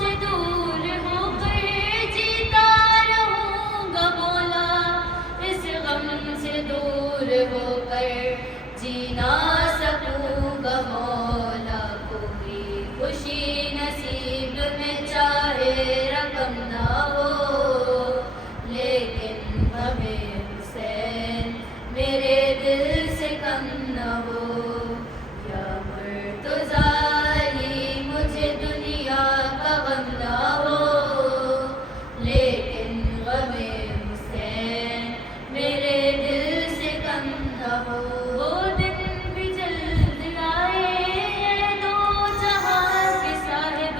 से दूर होकर जीता रहूंगा मौला, इस गम से दूर होकर जीना सकूंगा मौला. कोई खुशी नसीब में चाहे रकम ना हो लेकिन हमें हुसैन मेरे दिल से कम ना हो. या मुर्तज़ा अली मुझे दुनिया का गम ना हो लेकिन गमे हुसैन मेरे दिल से कम ना हो. वो दिन भी जल्द आए दो जहां के साहिब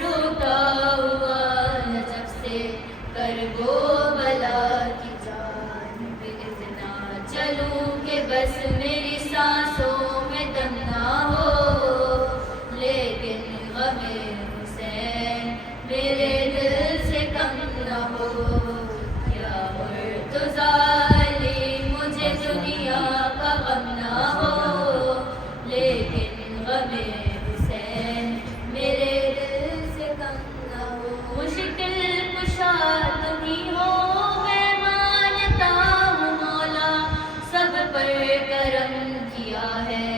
रोता हुआ नजफ से करबो बला की जान पे इतना चलूं कि बस मेरी सांसों में दम ना हो लेकिन गमे हुसैन मेरे दिल से कम ना हो. या मुर्तज़ा अली मुझे दुनिया का गम ना हो लेकिन गमे हुसैन मेरे दिल से कम ना हो. मुश्किल कुशा तुम ही हो मैं मानता हूँ मौला, सब पर करम किया है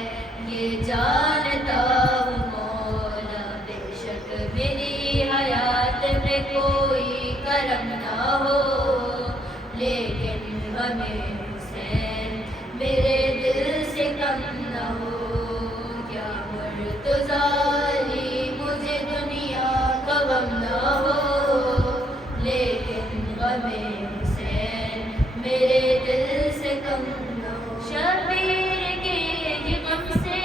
ये जानता हूँ मौला. बेशक मेरी हयात में कोई करम ना हो लेकिन हमें हुसैन मेरे दिल से कम ना हो. या मुर्तज़ा अली मुझे दुनिया का गम ना हो लेकिन गमे हुसैन मेरे दिल से कम ना हो. शबीर के ये गम से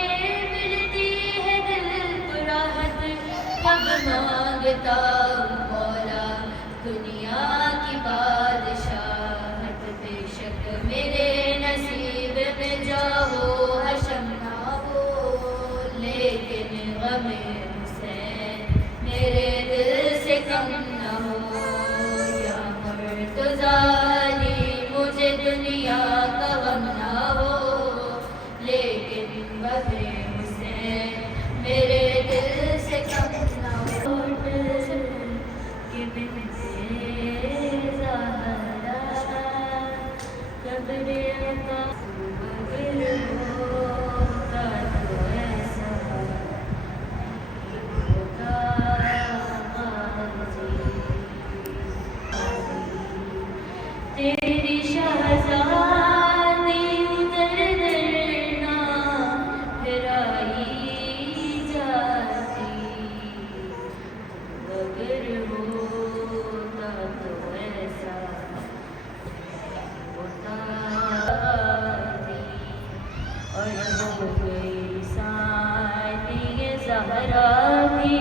मिलती है दिल को राहत कब मांगता हूँ मौला दुनिया की बादशाहत. बेशक मेरे नसीब में जाओ हशम ना हो लेकिन गमे हुसैन मेरे दिल से कम ना हो. या मुर्तज़ा अली मुझे दुनिया का गम ना हो लेकिन गमे हुसैन मेरे दिल से कम ना हो. कि बिन ज़हरा कब्र का मगर होता तो ऐसा होता तेरी शहज़ादी उधर दरना फिराई जाती अगर होता तो ऐसा होता. ज़हरा भी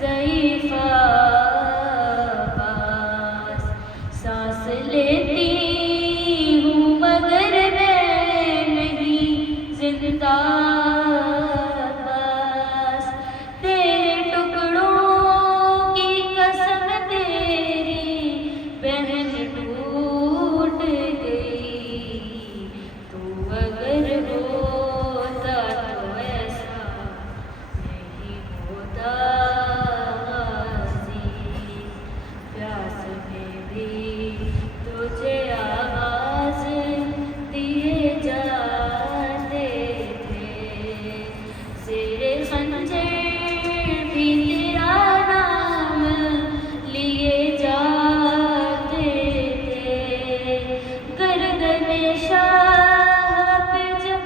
ज़ईफ़ा पास सांस लेती हूँ मगर मैं नहीं जिंदा पास तेरे टुकड़ों की कसम तेरी बहन टूट गई तू अगर होता तो ऐसा नहीं होता प्यास में भी तुझे आवाज दिए जाते थे ज़ेरे खंजर भी तेरा नाम लिए जाते थे गर्दन शाह पे जब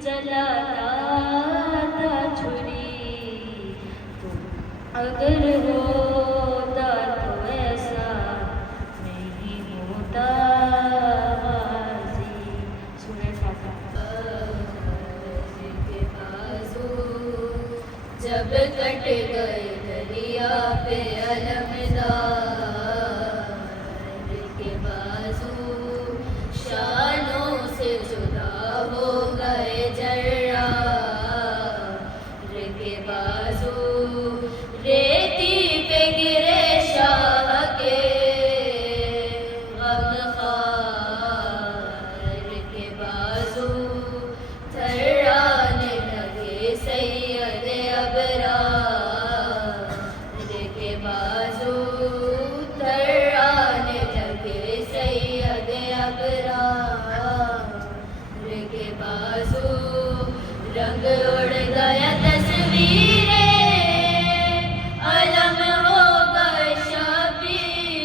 चलाता था छुरी अगर होता तो ऐसा नहीं होता सूरह फातिहा के बाजू जब कट गए दरिया पे अलमदार के बाजू शानों से जुदा हो गए जर्रा के बाजू रेती पे गिरे शाह के गमखार के बाजू थर्राने लगे सैयद अबरार के बाजू थर्राने लगे सैयद अबरार के बाजू रंग उड़ गया तस्वीरें अलम हो गए शबीर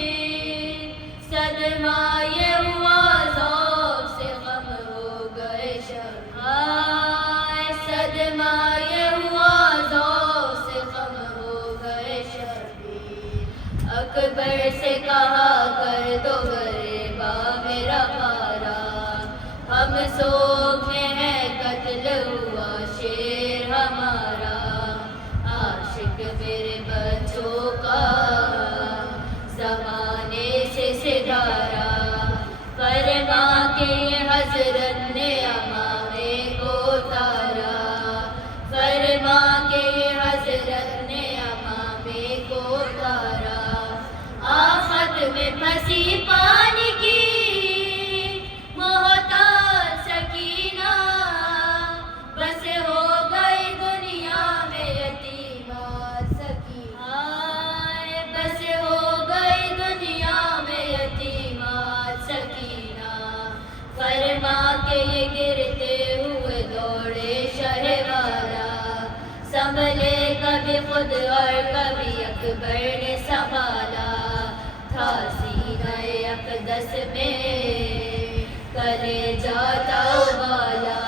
सदमा ये हुआ ज़ौक़ से गम हो गए शबीर सदमा ये हुआ ज़ौक़ से गम हो गए शबीर अकबर से कहा कर दो गरेबा मेरा पारा हम सोग में है कत्ल हुआ शेर हमारा आशिक मेरे बच्चों का ज़माने से सिधारा फरमा के हज़रत ने अमामे को तारा फरमा के हज़रत ने अमामे को तारा आफत में फंसी पानी की मोहताज सकीना बस हो गई दुनिया में यतीमात सकीना बस हो गई दुनिया में यतीमात सकीना फरमा के ये गिरते हुए दौड़े शहवाला संभले कभी खुद और कभी अकबर ने संभाला था सीना अक़दस में करे जाता उबाला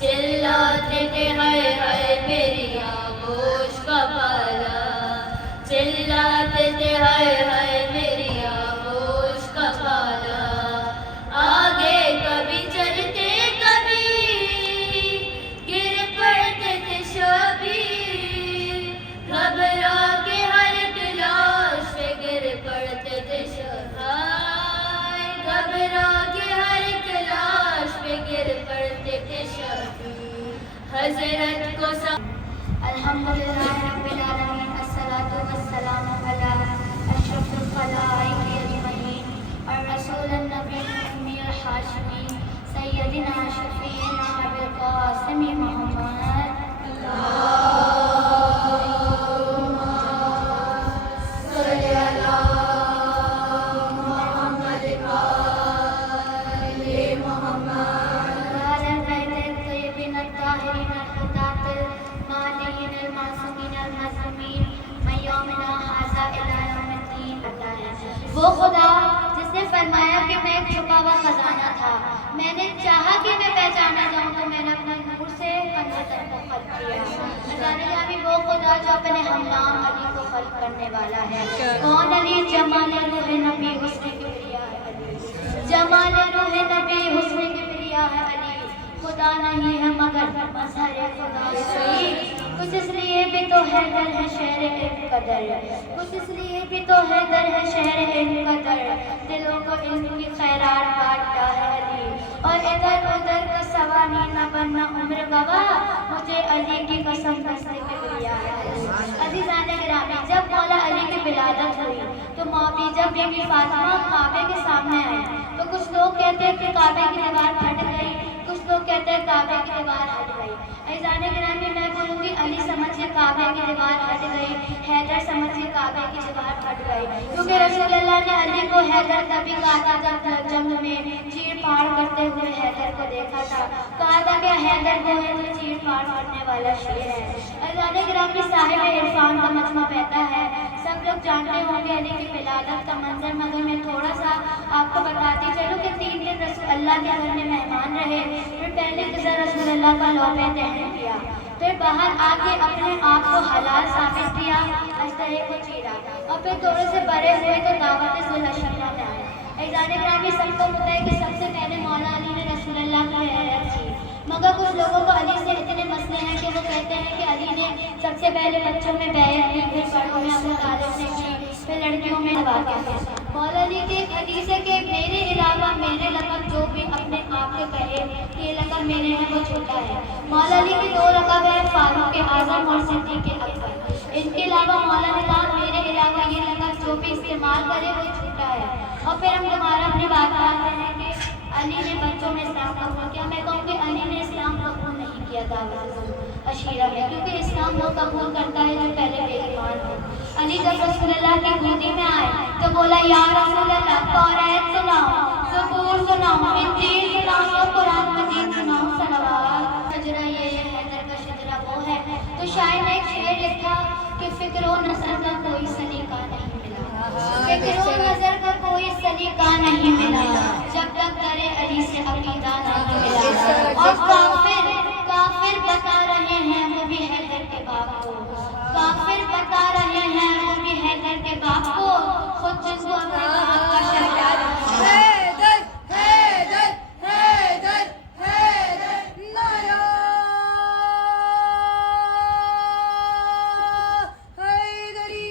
चिल्लाते थे हाय हाय मेरी आगोश का पाला चिल्लाते थे हाय हाय मेरी आगोश का पाला आगे कभी चलते कभी गिर पड़ते थे शबीर घबरा के हर तलाश पे गिर पड़ते थे शबीर घबरा के हर तलाश पे गिर पड़ते थे शबीर हज़रत को अल्हम्दुलिल्लाह रब्बिल आलमीन अस्सलातु वस्सलामु अला अशरफिल खलाइक अजमईन और रसूलन नबील उम्मील हाशिमी सय्यदिना शफीना अबुल कासिम मोहम्मद अल्लाहुम्मा सल्ली अला मुहम्मद आले मुहम्मद वाला बैत तय्यबिन ताहिरीन अल-खुतात मालिहीन अल-मासूमीन अल-मज़लूमीन मय्यौमिना हाज़ा इला यौमिद्दीन वो खुदा जिसने फरमाया कि मैं एक छुपा हुआ खजाना था मैंने चाहा कि मैं पहचाना जाऊं तो मैंने अपने नूर से कंधे तक को खल्क किया जाने जाने वो खुदा जो अपने हमनाम अली को खल्क करने वाला है कौन अली जमाल रूह नबी हुस्न किबरिया है अली जमाल रूह नबी हुस्न किबरिया है अली खुदा नहीं है मगर मजहर खुदा सही। कुछ इसलिए भी तो हैदर है शहर इल्म कदर, कुछ इसलिए भी तो हैदर है शहर इल्म कदर, दिलों को इल्म की खैरात बांटता है अली, और इधर उधर का सवानी न बनना उम्र गवाह, मुझे अली की कसम कसने के लिया है। अज़ीज़ान गिरामी, जब मौला अली की विलादत हुई तो मौबी जब बीबी फातिमा काबे के सामने आए तो कुछ लोग कहते हैं कि काबे की दीवार फट गई, कुछ लोग कहते हैं काबे की दीवार हट गई। अज़ीज़ान गिरामी, मैं बोलूँगी अली समझिए काबे की दीवार हट गई, हैदर समझिए काबे की दीवार फट गई, क्योंकि रसूलुल्लाह ने अली को हैदर तभी कहा था जब जंग में चीर फाड़ करते हुए हैदर को देखा था, कहा था कि हैदर वो है जो चीर फाड़ करने वाला शेर है। अज़ीज़ान गिरामी, साहिब इरफान का मजमा बहता है, सब लोग जानते होंगे अली की विलादत का मंजर, मगर मैं थोड़ा सा आपको बताती चलूँ कि 3 दिन रसूल अल्लाह के घर में मेहमान रहे। फिर पहले गुजर रसूल अल्लाह का लौबे दहन किया, फिर बाहर आके अपने आप को हलाल साबित किया, अस्तरे को चीरा, और फिर थोड़े से बड़े हुए तो दावत ज़ुल्हशरा में आए। अज़ीज़ान गिरामी, सबको पता है कि सबसे पहले मौला अली ने रसूल अल्लाह की बैअत की, मगर कुछ लोगों को अली से इतने मसले हैं कि वो कहते हैं कि अली ने सबसे पहले बच्चों में बैअत की, फिर बड़ों में अबू तालिब ने की, फिर लड़कियों में वाक़या है। मौला अली के एक हदीस है कि मेरे अलावा मेरे लक़ब जो भी अपने आप से कहे कि ये लक़ब मेरे हैं वो झूठा है। मौला अली के 2 लक़ब हैं, फारूक आज़म और सिद्दीक़ अकबर। इनके अलावा मौला ने कहा मेरे अलावा ये लक़ब जो भी इस्तेमाल करे वो झूठा है। और फिर हम दोबारा अपनी बात आते हैं कि अली ने बच्चों में इस्लाम कबूल किया। मैं कहूँगी अली ने इस्लाम कबूल नहीं किया दावत अशीरा में, क्योंकि इस्लाम वो कबूल करता है जो पहले बेईमान हो। अली जब रसूलुल्लाह की गोदी में आए तो बोला या रसूलुल्लाह, तौरात सुनाओ, ज़बूर सुनाओ, इंजील सुनाओ, कुरान मजीद सुनाओ, सलवात। शजरा ये है हैदर का शजरा वो है। तो शायर ने एक शेर लिखा कि फिक्र नज़र का कोई सलीका नहीं मिला, फिक्र नज़र का कोई सलीका नहीं मिला, जब तक करे अली से अकीदा नहीं मिला। और काफिर काफिर बता रहे हैं वो भी हैदर के बाप को, काफिर बता रहे हैं वो भी हैदर के बाप को, खुद जिसको अपने बाप का शहजादा हैदर हैदर हैदर हैदर नारा हैदरी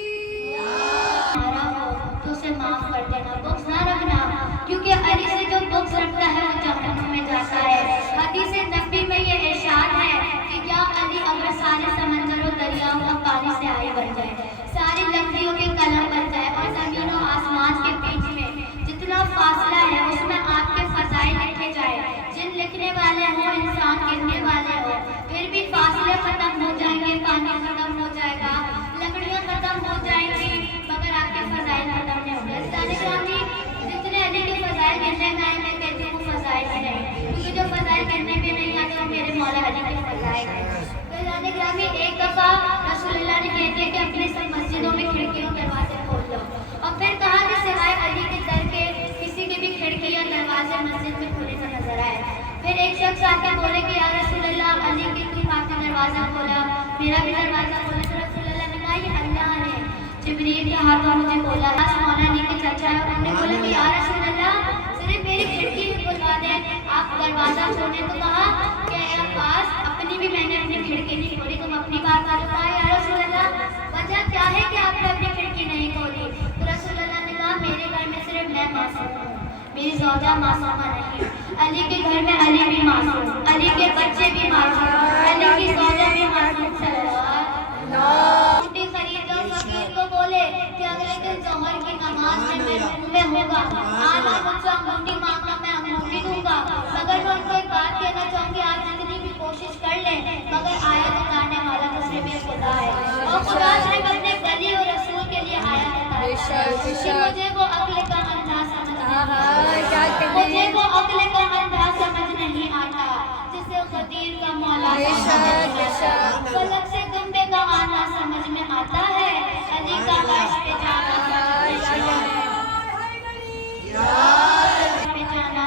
मारा हो तो उसे माफ कर देना, बुक्स ना रखना, क्योंकि अली से जो बुक्स रखता है वो जहन्नम में जाता है। हदीस नबी में ये इरशाद है कि क्या अली अगर सारे समंदरों दरियाओं का पानी से आई बन जाए, सारी लकड़ियों के कलम बन जाए और जमीन और आसमान के बीच में जितना फासला है उसमें आपके फजाइल लिखे जाए, जिन लिखने वाले हो इंसान गिनने वाले हो, फिर भी फासले खत्म हो जाएंगे, पानी खत्म हो जाएगा, लकड़ियाँ खत्म हो जाएंगी, मगर आपके फजाइल खत्म नहीं होंगे। जितने अली के फजाइल गिनने गए मैं कहती हूँ फजाइल ही नहीं, क्योंकि जो फजाइल गिनने में नहीं आते वो मेरे मौला अली के फजाइल हैं। ग्रामी एक दफ़ा रसूलुल्लाह ने कहते हैं कि अपने सब मस्जिदों में खिड़कियों दरवाजे खोल लो, और फिर कहा कि सिवाय अली के दर के किसी की भी खिड़की या दरवाजे मस्जिद में खुले न नजर आए। फिर एक शख्स आके बोले कि या रसूलुल्लाह अली की क्यों आपने दरवाज़ा खोला, मेरा भी दरवाज़ा खोला। तो रसूलुल्लाह ने कहा ये अल्लाह ने जिब्रील के हाथों मुझे बोला। मौला अली के चाचा है, उन्होंने बोला कि या रसूलुल्लाह सिर्फ मेरी खिड़की भी खुलवा दें, आप दरवाज़ा खोलें। तो कहा कि अब्बास अपनी भी मैंने अपनी खिड़की नहीं खोली, तुम अपनी बात करो। कहा या रसूलुल्लाह वजह क्या है कि आपने अपनी खिड़की नहीं खोली? तो रसूलुल्लाह ने कहा मेरे घर में सिर्फ मैं मासूम हूँ, मेरी ज़ौजा मासूमा नहीं। अली के घर में अली भी मासूम, अली के बच्चे भी मासूम, अली की ज़ौजा भी मासूम। अंगूठी खरीदो, फकीर को बोले कि अगले दिन जोहर की नमाज में होगा, आज आप मुझसे अंगूठी मांगना, मैं अंगूठी दूंगा। मगर मैं उनको एक बात कहना चाहूँगी, आप जितनी भी कोशिश कर लें मगर आयत उतारने वाला तो सिर्फ खुदा है, और खुदा सिर्फ अपने वली और रसूल के लिए आयत उतारता है। मुझे वो अक्ल का अंधा समझ मुझे वो अक्ल का अंधा समझ नहीं आता जिसे खदीर का मौला फलक से दुम्बे का आना समझ में आता है, अली का अर्श पे जाना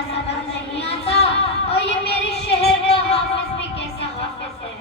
समझ नहीं आता। और ये मेरे शहर का हाफिज भी कैसा हाफिज है,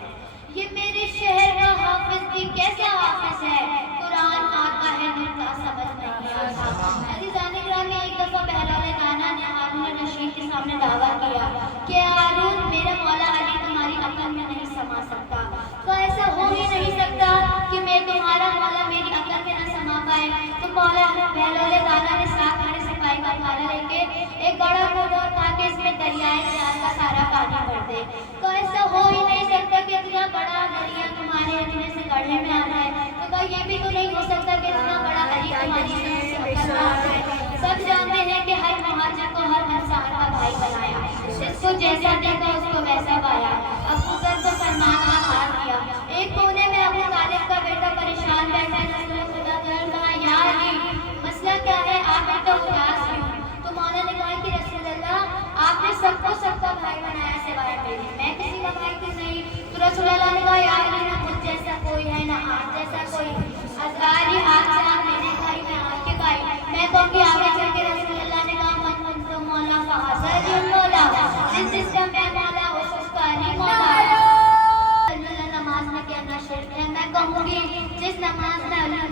ये मेरे शहर का हाफिज भी कैसा हाफिज है, कुरान आता है नुक्ता समझ नहीं आता। अज़ीज़ान गिरामी, एक दफ़ा बहरौल गाना ने हारून रशीद के सामने दावा किया कि हारून मेरा मौला अली तुम्हारी अकल में नहीं समा सकता। तो ऐसा हो ही नहीं सकता कि मैं तुम्हारा मौला मेरी अकल में न समा पाए। तो मौला बहलोले दादा ने साथ खड़े सिपाही का भाला लेके एक बड़ा घोड़ा उठा के इसमें दरियाए ख्याल का सारा पानी भर दे। तो ऐसा हो ही नहीं सकता कि इतना बड़ा दरिया तुम्हारे इतने से गढ़े में आ जाए। तो कहा ये भी तो नहीं हो सकता कि इतना बड़ा अली तुम्हारी अकल में आ जाए। सब जानते हैं कि हर मुहाजिर को हर इंसान का भाई बनाया, जिसको जैसा देखा उसको वैसा पाया। अबू बकर को सलमान का हाथ दिया। एक कोने में अबू तालिब का बेटा परेशान बैठा है, खुदा कहा या अली मसला क्या है, आप तो उदास क्यों? तो मौला ने कहा कि रसूल अल्लाह आपने सबको सबका भाई बनाया सिवाय मेरे, मैं किसी का भाई क्यों नहीं? तो रसूल अल्लाह ने कहा या अली ना मुझ जैसा कोई है ना आप जैसा कोई। अजराइल आप से आप मेरे भाई मैं आपके भाई। मैं कहूँगी आगे चल के रसूल अल्लाह ने कहा मन मन तो मौला फहसर मौला, जिसका मैं मौला उसका अली मौला। नमाज में कहना शिर्क है। मैं कहूँगी जिस नमाज में अल्लाह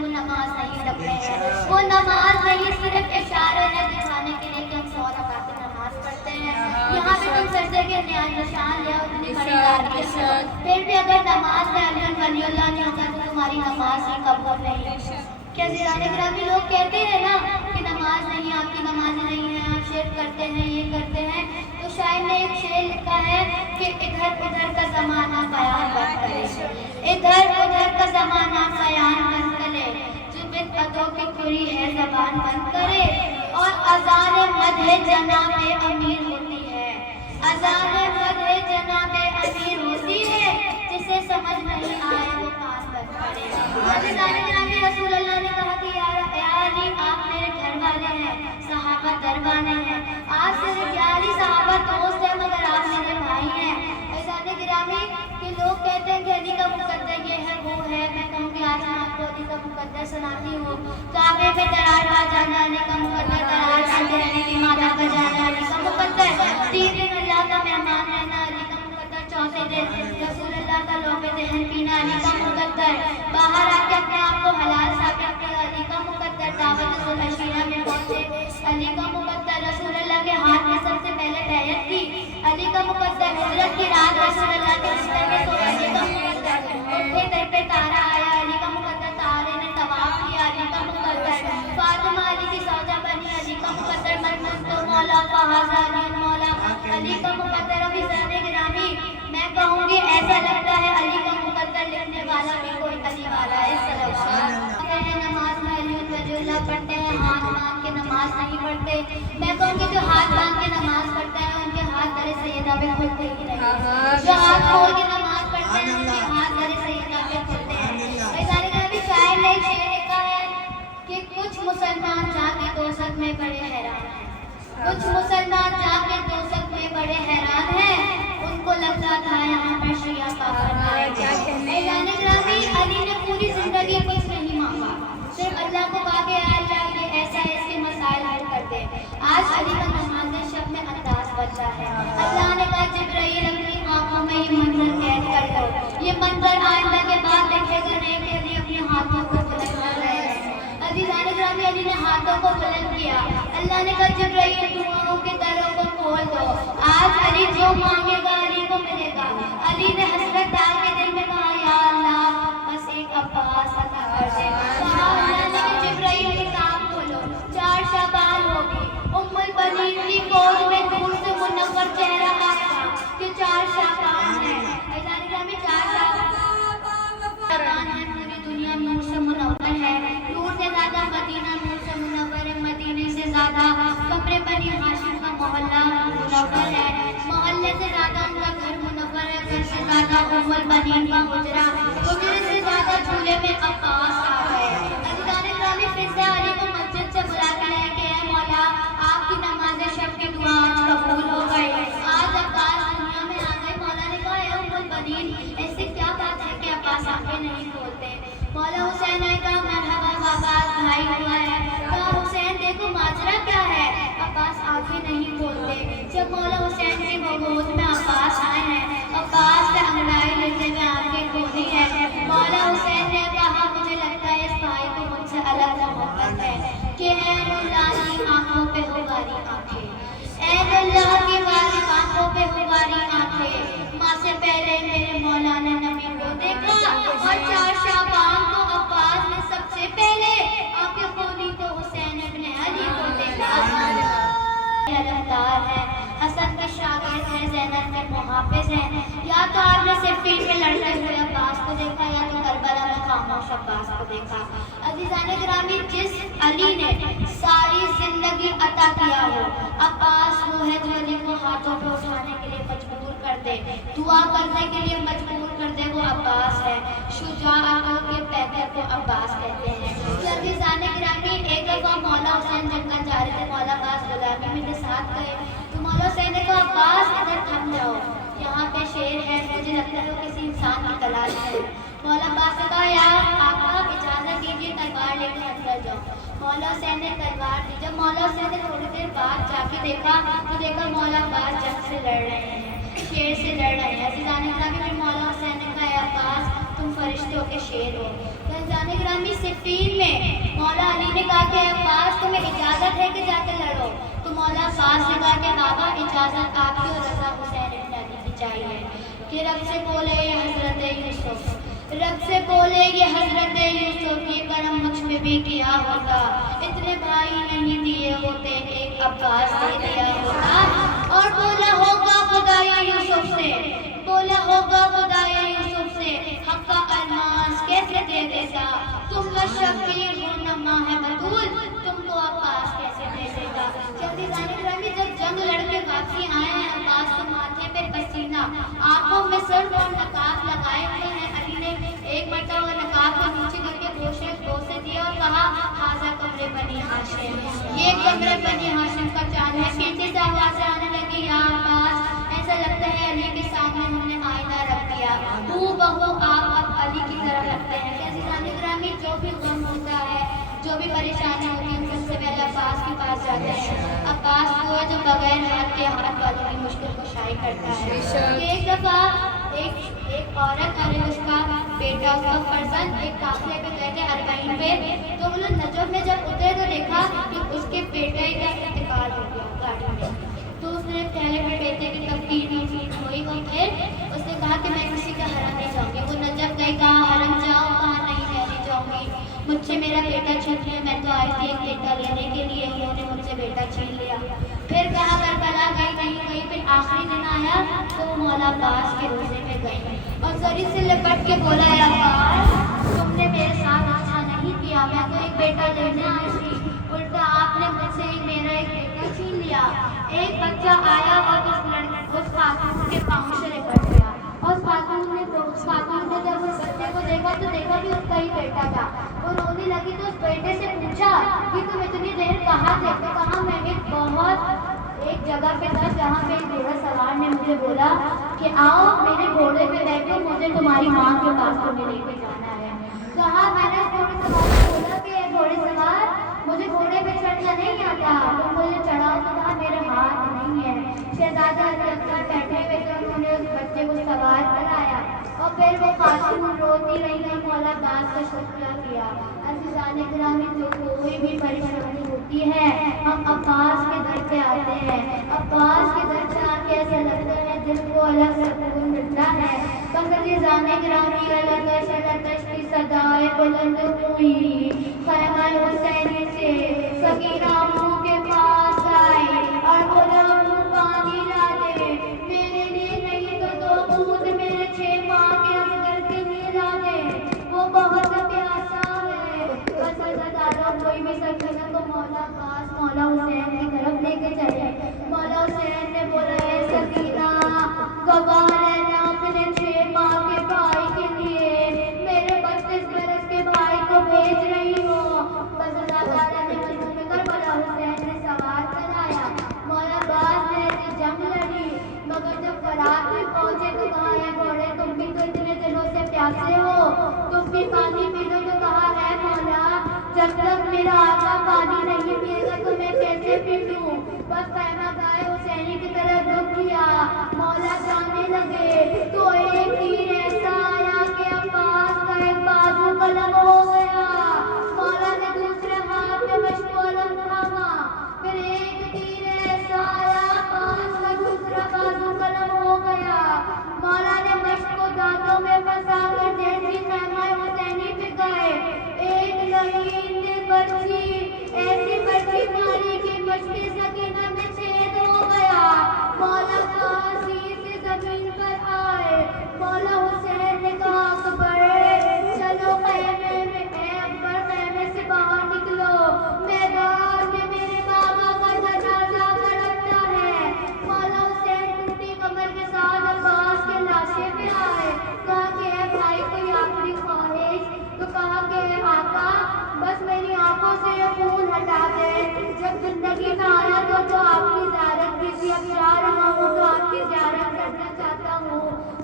वो नमाज नहीं रख रहे हैं, वो नमाज नहीं सिर्फ इशारे में दिखाने के लिए कि हम 100 रकात की नमाज पढ़ते हैं। यहाँ पे तुम सजदे के निशान ले उतनी खरीदारी है, फिर भी अगर नमाज में अल्लाह नहीं होता तो तुम्हारी नमाज ही कबूल नहीं। क्या गिरामी लोग कहते हैं ना कि नमाज नहीं, आपकी नमाज नहीं है, आप शेर करते हैं, ये करते हैं। तो शायद ने एक शेर लिखा है कि इधर उधर का जमाना बयान बंद करे, इधर उधर का जमाना बयान बंद करे, जो बिदअतों की खुरी है जबान बंद करे। और अज़ान मदह जनाब अमीर होती है, अज़ान मदह जनाब अमीर होती है, जिसे समझ नहीं आए वो कान बंद करे। रसूल अल्लाह ने कहा कि या अली आप मेरे घर वाले हैं, सहाबा दरबाने हैं, आप सिर्फ यारी सहाबा दोस्त हैं मगर आप मेरे भाई हैं। ऐसा गिरामी कि लोग कहते हैं कि अली का मुकद्दर ये है वो है। मैं कहूँगी आज मैं आपको अली का मुकद्दर सुनाती हूँ। काबे पे दरार पा जाना अली का मुकद्दर, दरार पाते रहने की माता का जाना अली का मुकद्दर, 3 दिन अल्लाह का मेहमान रहना अली का मुकद्दर, 4थे दिन रसूल अल्लाह का लौके दहन पीना अली का मुकद्दर, बाहर आके अपने आप को हलाल साबित किया अली का मुकद्दर, दावत सुलहशीरा में पहुंचे अली का मुकद्दर, रसूल अल्लाह के हाथ में सबसे पहले बैयत की अली का मुकद्दर, हिजरत की रात रसूल अल्लाह के बिस्तर में सोए अली का मुकद्दर, उठे दर पे तारा आया अली का मुकद्दर, तारे ने तवाफ किया अली का मुकद्दर, फातिमा अली की सौजा बनी अली का मुकद्दर, मन तो मौला फहाजा अली मौला अली का मुकद्दर। अभी ज़ाने गिरामी मैं कहूँगी ऐसा लगता है अली का मुकद्दर लिखने वाला भी कोई अली वाला है। नमाज में अली पढ़ते हैं, हाथ बांध के नमाज नहीं पढ़ते। मैं कहूँगी जो हाथ बांध के नमाज पढ़ता है उनके हाथ दरे सैयदा पे खुलते ही नहीं, जो हाथ खोल के नमाज पढ़ते हैं उनके हाथ दरे सैयदा पे खुलते हैं। ऐसा भी शायर ने शेर लिखा है कि कुछ मुसलमान जाके दोज़ख में बड़े हैरान हैं, कुछ मुसलमान जाके दोज़ख में बड़े हैरान हैं, उनको लगता था यहाँ पर शिया काफिर अली ने पूरी जिंदगी कुछ नहीं मांगा, सिर्फ अल्लाह को कहा कि अल्लाह ये ऐसा है, इसके मसाइल हल कर दे। आज अली का नमाज़ शब में अंदाज बचा है। अल्लाह ने कहा जिब्राइल अपनी आंखों में ये मंजर कैद कर लो, ये मंजर आइंदा के बाद देखेगा नहीं कि अली अपने हाथों को बुलंद कर रहे हैं। अली ने हाथों को बुलंद किया। अल्लाह ने कहा जिब्राइल दुआओं के दरों को खोल दो, आज अली जो मांगेगा अली को मिलेगा। अली ने हसरत डाल के दिल में कहा या अल्लाह बस एक अब्बास अता कर दे। कहा अल्लाह ने कि जिब्राइल के काम खोलो, 4 शाबान होगी, उम्मुल बनीन की गोद में दूर से मुनव्वर चेहरा आया कि 4 शाबान है। अल्लाह में 4 शाबान है, पूरी दुनिया नूर से मुनव्वर है, नूर से ज्यादा मदीना नूर से मुनव्वर है, मदीने से ज्यादा कब्र बनी हाशिम का मोहल्ला मुनव्वर है, मोहल्ले से ज्यादा उनका घर मुनव्वर है, घर से ज्यादा उम्मुल बनीन का हुजरा, हुजरे से ज्यादा झूले में अब्बास आ गए। अली फिर से अली को मस्जिद से बुला के लाए कि ऐ मौला आपकी नमाज शब की दुआ आज कबूल हो गई, आज अब्बास दुनिया में आ गए। मौला ने कहा ऐ उम्मुल बनीन ऐसी क्या बात है कि अब्बास आंखें नहीं खोलते? मौला हुसैन ने कहा मरहबा अब्बास भाई हुआ है। कहा हुसैन देखो माजरा क्या है? अब्बास आंखें नहीं खोलते। जब मौला हुसैन की गोद में अब्बास आए हैं, अब्बास से अंगड़ाई लेते हुए आंखें खोली है। मौला हुसैन ने कहा मुझे लगता है इस भाई को मुझसे अलग मोहब्बत है कि ऐ अल्लाह की आंखों पे हो वाली आंखें, ऐ अल्लाह की वाली आंखों पे पे हमारी आंखें, माँ से पहले मेरे मौला ने नबी को देखा और 4 शाबान को अब्बास ने सबसे पहले आंखें खोली तो हुसैन इब्ने अली को देखा। अलमदार है, हसन के शागिर्द हैं, ज़ैनब के मुहाफिज हैं। या तो आपने सिफ़ीन में लड़ते हुए अब्बास को देखा या तो करबला में खामोश अब्बास को देखा। अज़ीज़ाने गिरामी, जिस अली ने सारी जिंदगी अता किया हो, अब्बास वो है जो अली को हाथों पे उठाने के लिए मजबूर कर दे, दुआ करने के लिए मजबूर कर दे, वो अब्बास है। शुजाअतों के पैकर को अब्बास कहते हैं। तो अज़ीज़ाने गिरामी, एक दफ़ा मौला हुसैन जंगल जा रहे थे, मौला अब्बास गुलामी में के साथ गए तो मौला हुसैन ने कहा अब्बास इधर थम जाओ, यहाँ पे शेर है, मुझे लगता है वो किसी इंसान की तलाश है। मौला अब्बास ने कहा यार आका इजाज़त दीजिए, तलवार लेकर अंदर जाओ। मौला हुसैन ने तलवार दी। जब मौला हुसैन ने थोड़ी देर बाद जाके देखा तो देखा मौला अब्बास जंग से लड़ रहे हैं, शेर से लड़ रहे हैं। अज़ीज़ाने गिरामी, फिर मौला हुसैन ने कहा अब्बास तुम फरिश्तों के शेर हो। तो अज़ीज़ाने गिरामी, सिफ़ीन में मौला अली ने कहा कि अब्बास तुम्हें इजाज़त है कि जाके लड़ो, तो मौला अब्बास ने कहा कि बाबा इजाज़त आपकी और रज़ा हुसैन इब्ने अली की चाहिए। कि रब से बोले ये हज़रत यूसुफ, रब से बोले ये हज़रत यूसुफ, ये करम मुझ में भी किया होता, इतने भाई नहीं दिए होते, एक अब्बास दे दिया होता। और बोला होगा खुदाया यूसुफ से, बोला होगा खुदाया यूसुफ से, हक़ अल्मास कैसे दे देता, तुम शबीर नमा है बतूल, तुमको अब्बास कैसे दे देगा। जल्दी जाने गिरामी, जब जंग लड़के वापसी आए हैं, अब्बास को माथे पे पसीना, आंखों में सर्फ और नकाब लगाए हुए हैं। अली ने एक मरतबा नकाब को नीचे करके बोसे दिया और कहा हाज़ा कमरे बनी हाशिम, ये कमरे बनी हाशिम का चांद है। पीछे से आवाज़ें आने लगी, या अब्बास ऐसा लगता है अली के सामने हमने आईना रख दिया, हूबहू आप अब अली की तरह लगते हैं। कैसी जाने गिरामी, जो भी गम होता है, जो भी परेशानी होती है, सबसे पहले अब्बास के पास जाते हैं। अब्बास वो है जो बगैर हाथ के हाथ वालों की मुश्किल कुशाई करता है। एक दफ़ा एक औरत और उसका बेटा, उसका फर्जंद एक काफिले पे गए थे अरबाइन पे, तो वो लोग नजफ में जब उतरे तो देखा कि उसके बेटे का इंतकाल हो गया गाड़ी में। तो उसने पहले बेटे की तकदीर हुई, वो फिर उसने कहा कि मैं किसी का हरम नहीं जाऊँगी। वो नजफ गई, कहा हरम जाओ, कहा नहीं रहने जाऊँगी, मुझसे मेरा बेटा छीन लिया, मैं तो आई थी एक बेटा लेने के लिए, उन्होंने मुझसे बेटा छीन लिया। फिर कहा करबला गई, नहीं गई। फिर आखिरी दिन आया तो मौला अब्बास के रोज़े में गई और जरी से लिपट के बोला अब्बास तुमने मेरे साथ अच्छा नहीं किया, मैं तो एक बेटा लेने आई थी, उल्टा आपने मुझसे मेरा एक बेटा छीन लिया। एक बच्चा आया और उस खातून के पाँव से लिपट गया और उस खातून ने जब उस बच्चे को देखा तो देखा कि उसका ही बेटा था। वो रोने लगी तो उस बेटे से पूछा कि तुम इतनी देर कहाँ थे? तो कहा मैं एक जगह पे था जहाँ पे एक घोड़ा सवार ने मुझे बोला कि आओ मेरे घोड़े पे बैठो, मुझे तुम्हारी माँ के पास तुम्हें लेके जाना है। कहा मैंने घोड़े सवार को बोला कि घोड़े सवार मुझे घोड़े पे चढ़ना नहीं आता, तुम मुझे चढ़ाओ। तो कहा मेरे हाथ नहीं है। शहजादा अख्तर बैठे हुए थे, उन्होंने उस बच्चे को सवार कराया और फिर वो खातून रोती रही, मौला अब्बास का शुक्रिया किया। अज़ीज़ाने गिरामी, जो कोई भी परेशानी होती है हम अब्बास के दर पे आते हैं, अब्बास के दर पे आके ऐसा लगता है दिल को अलग सुकून मिलता है। बस अज़ीज़ाने गिरामी, अलकश की सदाएं बुलंद हुई, ख़ैमा हुसैनी से सकीना मुँह के पास आई और बोला पानी ला दे, मेरे लिए नहीं तो दो बूंद मेरे 6 माह के असगर के लिए ला दे, वो बहुत प्यासा है। बस दादा कोई भी सकीना को मौला अब्बास मौला हुसैन की तरफ लेके चले। मौला हुसैन ने बोला है सकीना गवाह रहना अपने 6 माह के भाई के लिए, मेरे 32 बरस के भाई को भेज रही हो। बस दादा ने मजबूर में करबला हुसैन ने सवार कराया। मौला अब्बास ने जंग लड़ी, मगर जब बारात में पहुंचे तो कहा है घोड़े तुम भी तो इतने दिनों से प्यासे हो, तुम भी पानी पी लो। तो कहा है मौला जब तक मेरा आका पानी नहीं पिएगा तो मैं कैसे पी लूं। बस ख़ैमा गाए हुसैनी की तरफ रुख किया, मौला जाने लगे तो एक तीर ऐसा आया कि अब्बास का एक बाजू कलम हो गया। मौला ने दूसरे हाथ में मशकोलम थामा, फिर एक तीर ऐसा आया अब्बास का दूसरा बाजू कलम दांतों में फंसाकर जैसी खैमा हुसैनी पे गए। एक रहीन बच्ची ऐसी बच्ची मारी कि मश्के सकीना में छेद हो गया। मौला काशी से जमीन पर आए। मौला हुसैन ने कहा अकबर चलो खैमे में, अकबर खैमे से बाहर निकलो, मैदान में मेरे बाबा का जनाजा तड़पता है। मौला हुसैन टूटी कमर के साथ अब्बास के लाशे पे आए। कहा कि है भाई कोई आखिरी ख्वाहिश? तो कहा कि है आका बस मेरी आंखों से ये खून हटा दे। जब जिंदगी में आया तो आपकी ज़ियारत की थी, अब जा रहा हूँ तो आपकी ज़ियारत करना चाहता हूँ।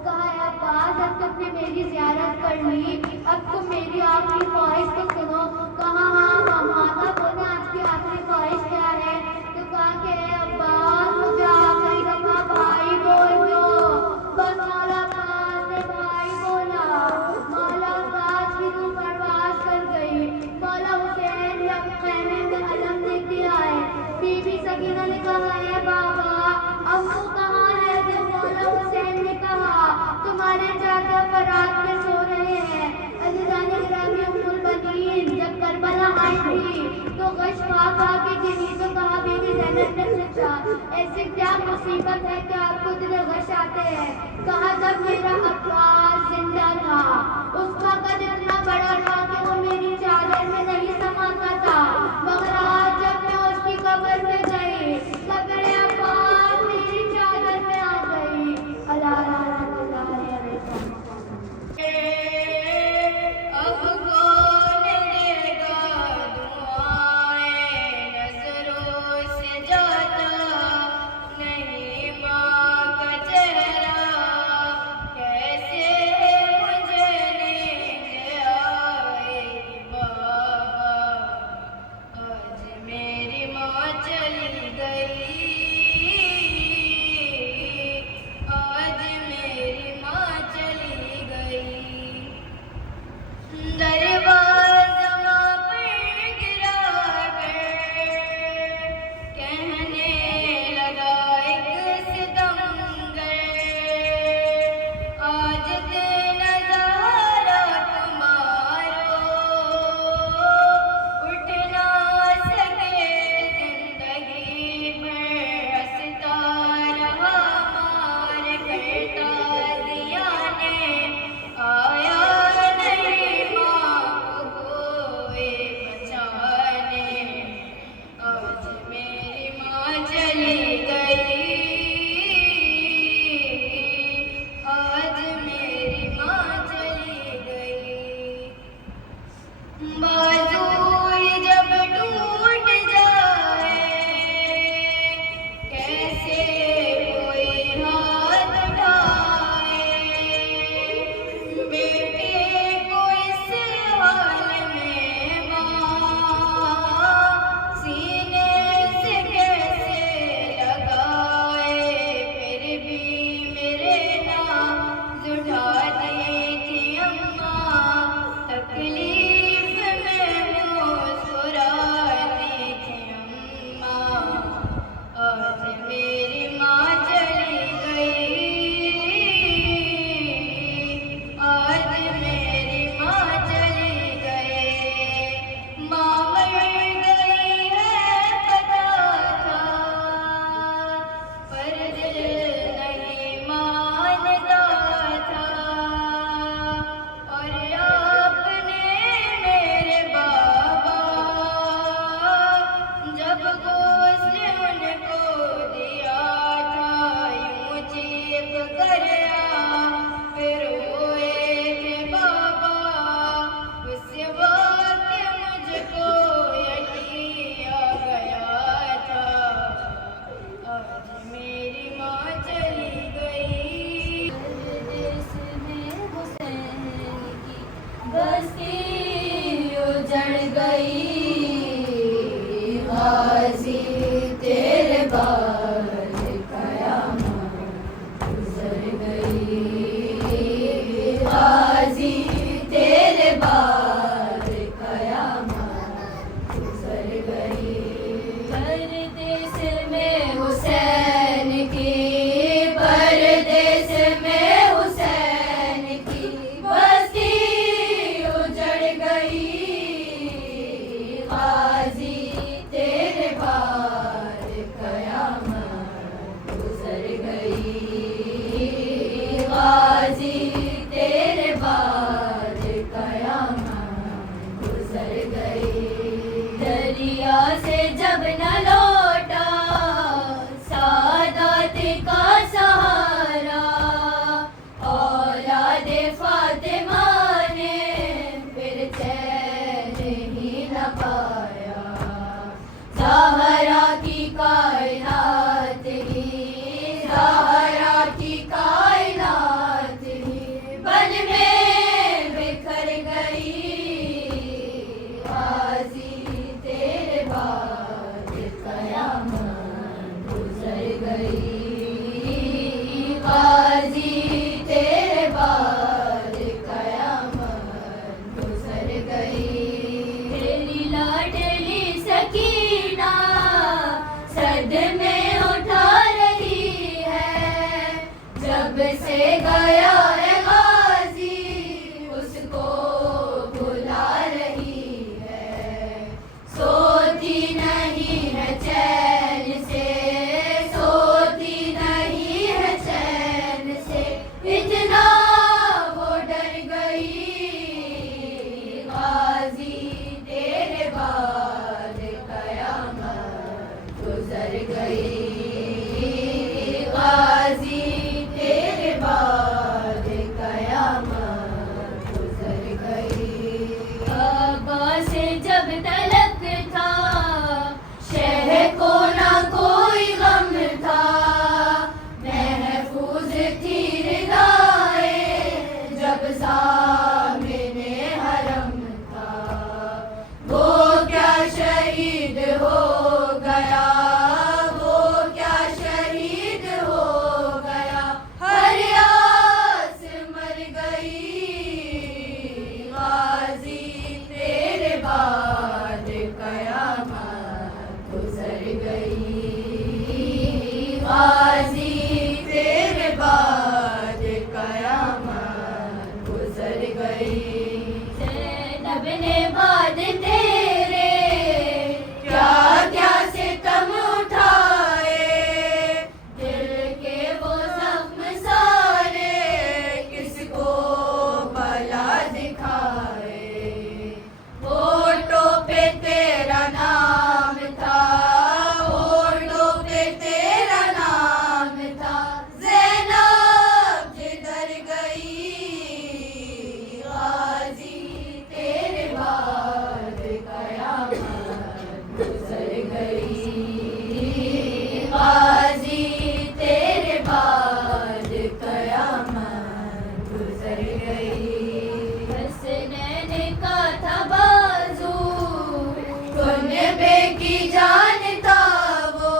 कहा है अब्बास अब तुमने मेरी ज़ियारत कर ली, अब तुम मेरी आखिरी ख्वाहिश तो सुनो। कहा हाँ माता बोले आपकी आखिरी ख्वाहिश क्या है? तो कहा कि है अब्बास मुझे आखिरी दफा भाई बोल दो। बस मौला अब्बास ने भाई बोला। मौला अब्बास की रूह परवास कर गई। मौला हुसैन ने अब खैमे में अलम लेके आए। बीबी सकीना ने कहा है बाबा अम्मू कहाँ है? जो मौला हुसैन ने कहा तुम्हारे चाचा बारात में सो रहे हैं। अज़ीज़ाने गिरामी उम्मुल बनीन जब करबला आई थी तो गश खा के गिरी तो कहा बीबी ज़ैनब ने पूछा ऐसी क्या मुसीबत है कि आपको इतने गश आते हैं? कहा जब मेरा अब्बास जिंदा था उसका कद इतना बड़ा था कि वो मेरी चादर में नहीं समाता था, मगर आज जब मैं उसकी कब्र में गई तब मेरे अब्बास मेरी चादर में आ गई। अल्लाह अब कौन देगा दुआएं नजरों से जाता नहीं माँ का चेहरा, कैसे मुझे नींद आएगी बाबा, आज मेरी माँ चली गई, आज मेरी माँ चली गई। दरवाज़ा पर गिरा कर कहने लगा एक सितमगर, आज दिन नज़ारा तुम्हारो उठ ना सके जिंदगी पर, हंसता रहा मार करता दिया ने आया नहीं माँ को कोई बचाने, आज मेरी माँ चली गई, आज मेरी माँ चली गई। बाजू जब टूट जाए कैसे कोई हाथ उठाए, बेटे को इस हाल में माँ सीने से कैसे लगाए, फिर भी मेरे नाम उठाती थी अम्मा, तकलीफ में मुस्कुराती थी अम्मा, आज मेरी माँ चली गई, आज मेरी माँ चली गई। माँ मर गई है पता था पर दिल नहीं मानता था, और आपने मेरे बाबा जब गोश्त उनको दिया था यूं चीख कर फिर रोए थे बाबा, उस वक्त मुझको यकीन आ गया था, आज मेरी माँ चली गई। देश में हुसैन की बस्ती उजड़ गई, गाजी तेरे बाद कयामत गुजर गई, गाजी तेरे बाद कयामत गुजर गई। परदेस में हुसैन की, परदेस में हुसैन जब तलक था, शहर को ना कोई गम था, महफूज थी रिदाए जब सामने हरम था। वो क्या शहीद हो गया, वो क्या शहीद हो गया, हर आस मर गई, गाजी तेरे बाद कयामत गुजर गई, गाजी तेरे बाद कयामत गुजर गई। ज़ैनब ने बाद तेरे क्या क्या सितम उठाए, दिल के वो जख्म सारे किसको भला दिखाए। होठों पे तेरा नाम था, होठों पे तेरा नाम था, ज़ैनब जिधर गई, गाजी तेरे बाद कयामत गुजर गई, गाजी तेरे बाद कयामत गुजर गई। हसनैन का था बाजू, कुनबे की जान था वो,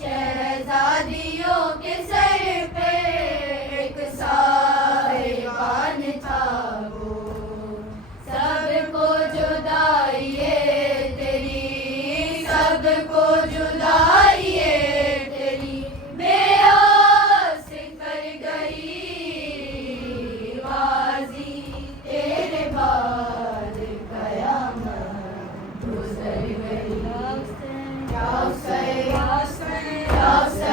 शहजादियों के सर पे एक साहिबान था वो। सबको जुदाई है तेरी, सबको जुदाई है तेरी, बेआस कर गई, गाजी तेरे बाद कयामत गुजर गई। या हुसैन, या हुसैन, या हुसैन।